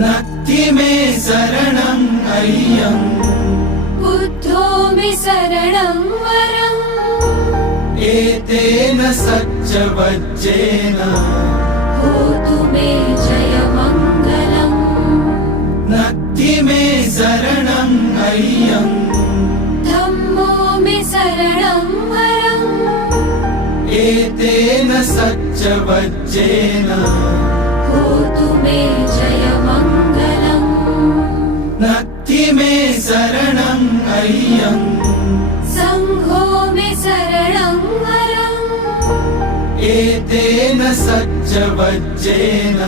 नत्ति मे शरणम् अय्यम् बुद्धो मे शरणं वरम् एतेन सच्चवज्जेन होतु मे जयमङ्गलम् नत्ति मे शरणम् अय्यम् धम्मो मे शरणं वरम् एतेन सच्चवज्जेन होतु मे जयमङ्गलम् नत्ति मे शरणम् अय्यम् सङ्घो मे शरणं वरम् एतेन सच्चवज्जेन